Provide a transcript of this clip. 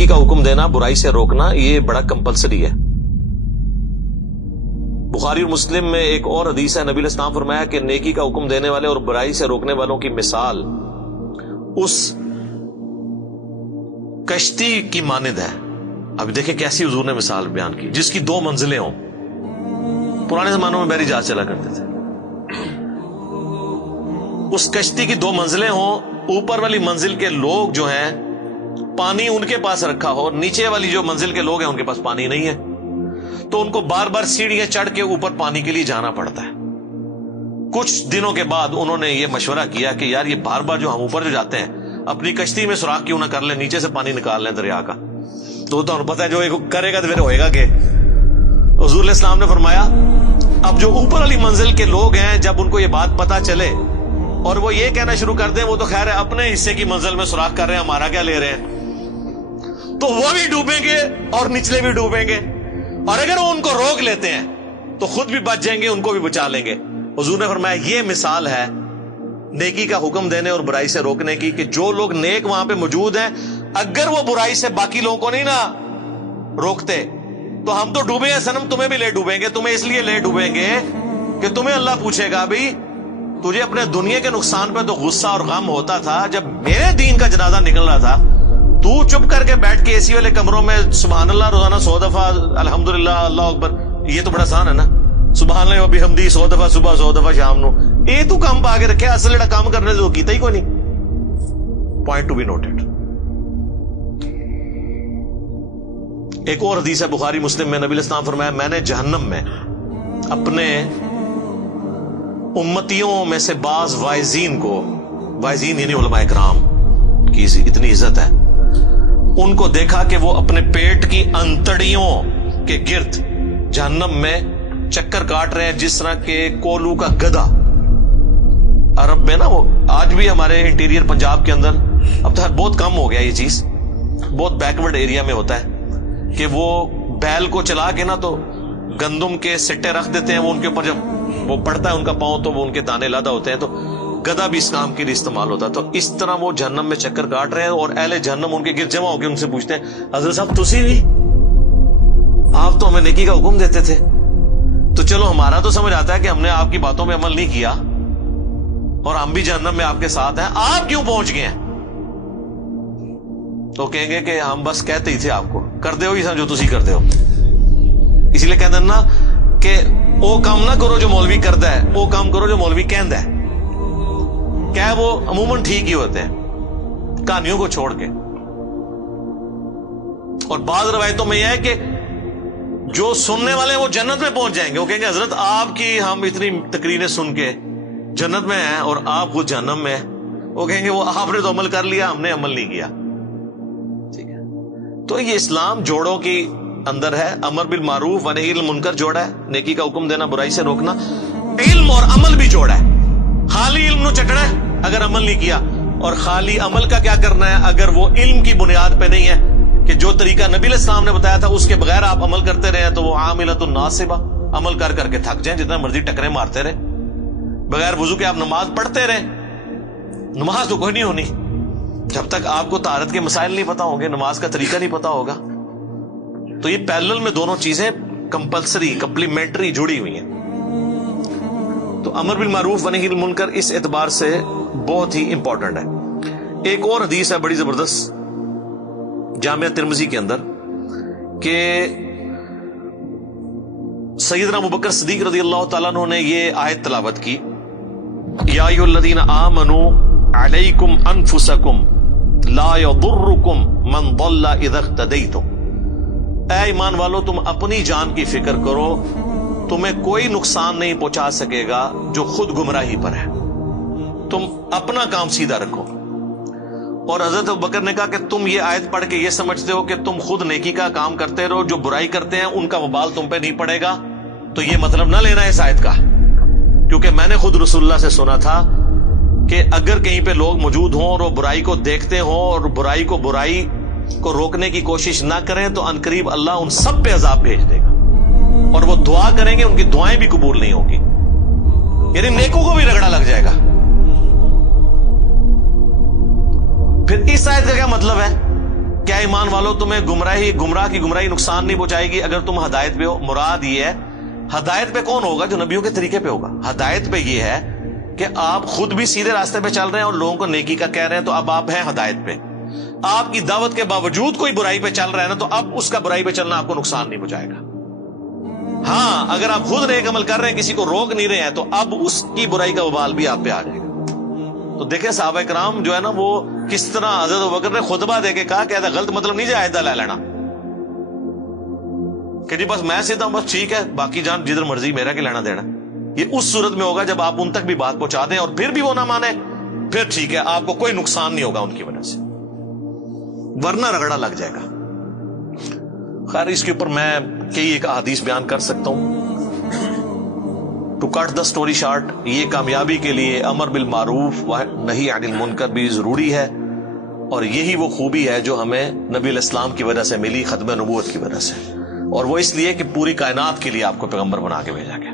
नेकी का हुक्म देना, बुराई से रोकना, ये बड़ा कंपलसरी है। बुखारी और मुस्लिम में एक और हदीस है, नबी अलैहि फरमाया कि नेकी का हुक्म देने वाले और बुराई से रोकने वालों की मिसाल उस कश्ती की मानिंद है। अब देखें कैसी हुजूर ने मिसाल बयान की, जिसकी 2 मंजिलें हों। पुराने जमानों में बहरी जहाज चला करते थे। उस कश्ती की 2 मंजिलें हों, ऊपर वाली मंजिल के लोग जो हैं पानी उनके पास रखा हो, नीचे वाली जो मंजिल के लोग हैं उनके पास पानी नहीं है, तो उनको बार बार सीढ़ियां चढ़ के ऊपर पानी के लिए जाना पड़ता है। कुछ दिनों के बाद उन्होंने ये मशवरा किया कि यार ये बार बार जो हम ऊपर जो जाते हैं अपनी कश्ती में सुराख क्यों ना कर ले, नीचे से पानी निकाल लें दरिया का। तो पता है जो एक करेगा तो फिर होएगा कि हुजूर इस्लाम ने फरमाया अब जो ऊपर वाली मंजिल के लोग हैं जब उनको ये बात पता चले और वो ये कहना शुरू कर दें वो तो खैर है अपने हिस्से की मंजिल में सुराख कर रहे हैं, हमारा क्या ले रहे हैं, तो वो भी डूबेंगे और निचले भी डूबेंगे। और अगर वो उनको रोक लेते हैं तो खुद भी बच जाएंगे, उनको भी बचा लेंगे। हुजूर ने फरमाया ये मिसाल है नेकी का हुक्म देने और बुराई से रोकने की, कि जो लोग नेक वहां पे मौजूद हैं अगर वो बुराई से बाकी लोगों को नहीं ना रोकते तो हम तो डूबे हैं सनम, तुम्हें भी ले डूबेंगे। तुम्हें इसलिए ले डूबेंगे कि तुम्हें अल्लाह पूछेगा भाई तुझे अपने दुनिया के नुकसान पे तो गुस्सा और गम होता था, जब मेरे दीन का जनाजा निकल रहा था तू चुप करके बैठ के एसी वाले कमरों में सुभान अल्लाह रोजाना 100 दफा अल्हम्दुलिल्लाह अल्लाह अकबर, ये तो बड़ा आसान है ना, सुभान अल्लाह व बिहम्दी 100 दफा सुबह 100 दफा शाम नु, ये तू काम पा के रखे, असल जेड़ा काम करने जो कीता ही कोई नहीं। Point to be noted. एक और हदीस है बुखारी मुस्लिम में, नबी अलैहि फरमाया मैंने जहन्नम में अपने उम्मतियों में से बाज वाइजीन को, वाइजीन यानी उलमाए किराम की इतनी इज्जत है, उनको देखा कि वो अपने पेट की अंतड़ियों के गिर्द जहन्नम में चक्कर काट रहे हैं जिस तरह के कोलू का गधा। अरब में ना वो आज भी हमारे इंटीरियर पंजाब के अंदर अब तो बहुत कम हो गया ये चीज, बहुत बैकवर्ड एरिया में होता है कि वो बैल को चला के ना तो गंदुम के सिट्टे रख देते हैं, वो उनके ऊपर जब वो पड़ता है उनका पांव तो वो उनके दाने लादा होते हैं, तो गधा भी इस काम के लिए इस्तेमाल होता है। तो इस तरह वो जहन्नम में चक्कर काट रहे हैं और अहले जहन्नम उनके गिर जमा होकर उनसे पूछते हैं हजरत साहब तुसी भी, आप तो हमें नेकी का हुक्म देते थे, तो चलो हमारा तो समझ आता है कि हमने आपकी बातों में अमल नहीं किया और हम भी जहन्नम में आपके साथ हैं, आप क्यों पहुंच गए हैं? तो कहेंगे कि हम बस कहते ही थे आपको, कर दे हो ही जो तुसी कर दे हो। इसलिए कहते हैं ना कि वो काम ना करो जो मौलवी करता है, वो काम करो जो मौलवी कहता है। क्या वो अमूमन ठीक ही होते हैं कहानियों को छोड़ के। और बाद रवायतों में यह है कि जो सुनने वाले हैं वो जन्नत में पहुंच जाएंगे। वो कहेंगे हजरत आपकी हम इतनी तकरीरें सुन के जन्नत में हैं और आप खुद जहन्नम में हैं। वो कहेंगे वो आपने तो अमल कर लिया, हमने अमल नहीं किया। ठीक है, तो ये इस्लाम जोड़ों की अंदर है, अमर बिल मारूफ व नही अनिल मुनकर जोड़ा है, नेकी का हुक्म देना बुराई से रोकना, इल्म और अमल भी जोड़ा है। खाली इल्म नु चटना है अगर अमल नहीं किया, और खाली अमल का क्या करना है अगर वो इल्म की बुनियाद पे नहीं है कि जो तरीका नबी अलैहिस्सलाम ने बताया था उसके बगैर आप अमल करते रहे तो वो आमिलतुन नासिबा, अमल कर करके थक जाए, जितना मर्जी टकरे मारते रहे, बगैर वुजू के आप नमाज पढ़ते रहे, नमाज तो कोई नहीं होनी जब तक आपको तारत के मसाइल नहीं पता होंगे, नमाज का तरीका नहीं पता होगा। तो ये पैरेलल में दोनों चीजें कंपलसरी कंप्लीमेंट्री जुड़ी हुई हैं। तो अमर बिल मारूफ व नही अनिल मुनकर इस एतबार से बहुत ही इंपॉर्टेंट है। एक और हदीस है बड़ी जबरदस्त जामिया तिरमिजी के अंदर कि सैयदना अबू बकर सिद्दीक रज़ियल्लाहु ताला अन्हु ने ये आयत तिलावत की, या अय्युहल्लज़ीना आमनू अलैकुम अनफुसकुम ला यदुर्रुकुम मन दल्ला इज़ा इह्तदैतुम। ऐ ईमान वालो तुम अपनी जान की फिक्र करो, तुम्हें कोई नुकसान नहीं पहुंचा सकेगा जो खुद गुमराही पर है, तुम अपना काम सीधा रखो। और हजरत अबू बकर ने कहा कि तुम ये आयत पढ़ के ये समझते हो कि तुम खुद नेकी का काम करते रहो, जो बुराई करते हैं उनका वबाल तुम पे नहीं पड़ेगा, तो ये मतलब ना लेना है इस आयत का, क्योंकि मैंने खुद रसूलुल्लाह से सुना था कि अगर कहीं पे लोग मौजूद हों और वो बुराई को देखते हों और बुराई को रोकने की कोशिश ना करें तो अनकरीब अल्लाह उन सब पे अजाब भेज देगा, और वो दुआ करेंगे उनकी दुआएं भी कबूल नहीं होगी, यानी नेकों को भी रगड़ा लग जाएगा। फिर इस आयत का क्या मतलब है کیا ایمان والو تمہیں گمراہ کی گمراہی نقصان نہیں پہنچائے گی اگر تم ہدایت پہ ہو؟ مراد یہ ہے ہدایت پہ کون ہوگا؟ جو نبیوں کے طریقے پہ ہوگا. ہدایت پہ یہ ہے کہ آپ خود بھی سیدھے راستے پہ چل رہے ہیں اور لوگوں کو نیکی کا کہہ رہے ہیں، تو اب آپ ہیں ہدایت پہ. آپ کی دعوت کے باوجود کوئی برائی پہ چل رہا ہے نا، تو اب اس کا برائی پہ چلنا آپ کو نقصان نہیں پہنچائے گا. ہاں اگر آپ خود نیک عمل کر رہے ہیں، کسی کو روک نہیں رہے ہیں، تو اب اس کی برائی کا وبال بھی آپ پہ آ جائے گا. تو دیکھیں صحابہ کرام جو ہے نا، وہ کس طرح حضرت ابوبکر نے خطبہ دے کے کہا کہ ایسا غلط مطلب نہیں جائے لے لینا کہ جی بس میں سیدھا ہوں، بس ٹھیک ہے، باقی جان جدھر مرضی، میرا کی لینا دینا. یہ اس صورت میں ہوگا جب آپ ان تک بھی بات پہنچا دیں اور پھر بھی وہ نہ مانے، پھر ٹھیک ہے، آپ کو کوئی نقصان نہیں ہوگا ان کی وجہ سے، ورنہ رگڑا لگ جائے گا. خیر اس کے اوپر میں کئی ایک احادیث بیان کر سکتا ہوں. To cut the story short, یہ کامیابی کے لیے امر بالمعروف و نہی عن المنکر بھی ضروری ہے، اور یہی وہ خوبی ہے جو ہمیں نبی علیہ السلام کی وجہ سے ملی، ختم نبوت کی وجہ سے، اور وہ اس لیے کہ پوری کائنات کے لیے آپ کو پیغمبر بنا کے بھیجا گیا.